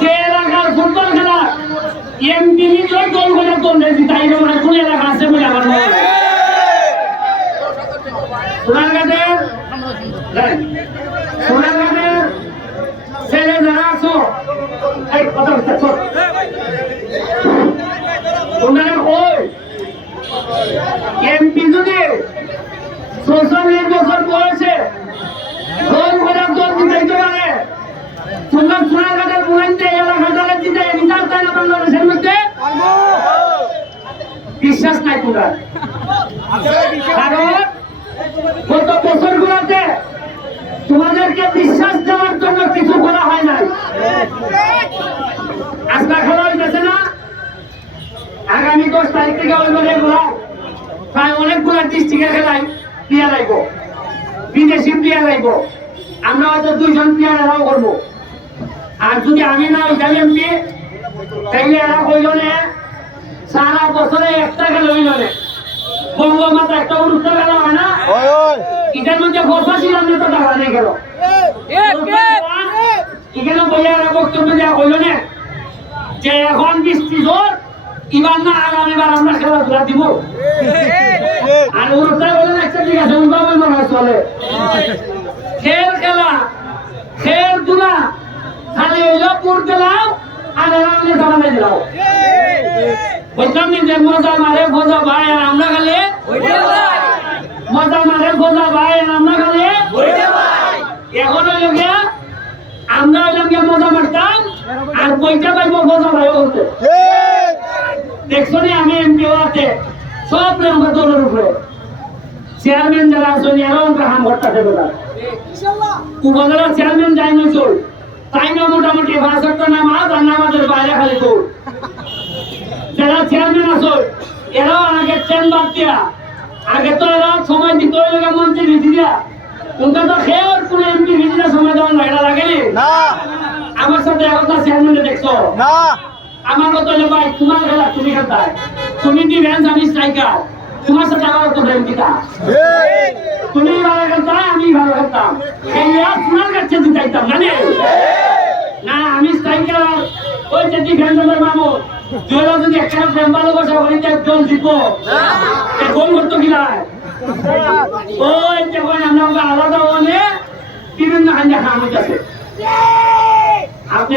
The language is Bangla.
সে এলাকার ফুটবল খেলা। এমপি নিজেই গোল করে দিয়েছি, তাই মানে কোন এলাকা আছে বলে আমার মনে হয় বছর বয়সে গোল করে গোল দিতে পারে তোমরা সোনারঘাটের বুড়াইতে এলাকা দলে দিতে বিচার চাই না বাংলাদেশের মধ্যে বিশ্বাস নাই তোমরা কারণ গত বছরগুলোতে তোমাদেরকে বিশ্বাস দেওয়ার জন্য কিছু করা হয় নাই। আজকে খেলা হইতেছে না। আগামী দশ তারিখ থেকে ওইভাবে খেলা প্রায় অনেকগুলো ডিস্ট্রিক্টের খেলায় প্লেয়ার আইব। বিদেশি প্লেয়ার আইব। আমরা হয়তো দুইজন প্লেয়ার এরাও করব। আর যদি আমি না ওইটাই এমপি তাইলে এরা কইজনে সারা বছরে একটা খেলা একটা অনুষ্ঠান খেলা হয় না? এটার মধ্যে তো টাকা নিয়ে গেল। এখানে বইয়া বক্তব্য দেওয়া হইল না। যে এখন বৃষ্টি জোর এবার না আগামীবার আমরা খেলাধুলা দিব। আর অনুষ্ঠান বলে না একটা ঠিক আছে চলে। খেল খেলা খেল দুলা খালি হইল পুর দিলাও আর সামনে দিলাও। বুঝলাম নি যে মজা মারে ভোজা ভাই আর আমরা খালি। মজা মারে ভোজা ভাই আর আমরা খালি। এখন হইল গিয়া আমরা হইলাম গিয়া মজা মারতাম আর পয়সা পাইবো ভোজা ভাই বলতে দেখছ নি আমি এমপি সব দলের উপরে। চেয়ারম্যান যারা আছেন এরাও আমরা হাম করতেছে বোধ উপজেলা চেয়ারম্যান যাই না চল তাই না মোটামুটি একটা নামাজ আর নামাজের বাইরে খালি চল যারা চেয়ারম্যান আছে এরাও আগে বাদ দিয়া। আগে তো এরা সময় দিত মন্ত্রী ভিজি দিয়া। তোমরা তো খেয়ে কোনো এমপি ভিজিটা সময় দেওয়ার লাগে না? লাগেনি আমার সাথে একতা চেয়ারম্যানে দেখছ। না। আমার হলো ভাই তোমার খেলা তুমি খেলতা। তুমি ডিফেন্স আমি স্ট্রাইকার তোমার সাথে আমার তো ফ্রেন্ড দিতা। তুমি ভালো খেলতা আমি ভালো খেলতাম। তোমার কাছে জিতাইতাম জানি? না আমি স্ট্রাইকার ওই যে ডিফেন্সের মামু। জোলা যদি একটা ফ্রেম ভালো বসা করি একজন জিতবো এখন করতো কি না? ওই যখন আমরা আলাদা হলে বিভিন্ন হাঞ্জা খাওয়া হইতেছে আপনি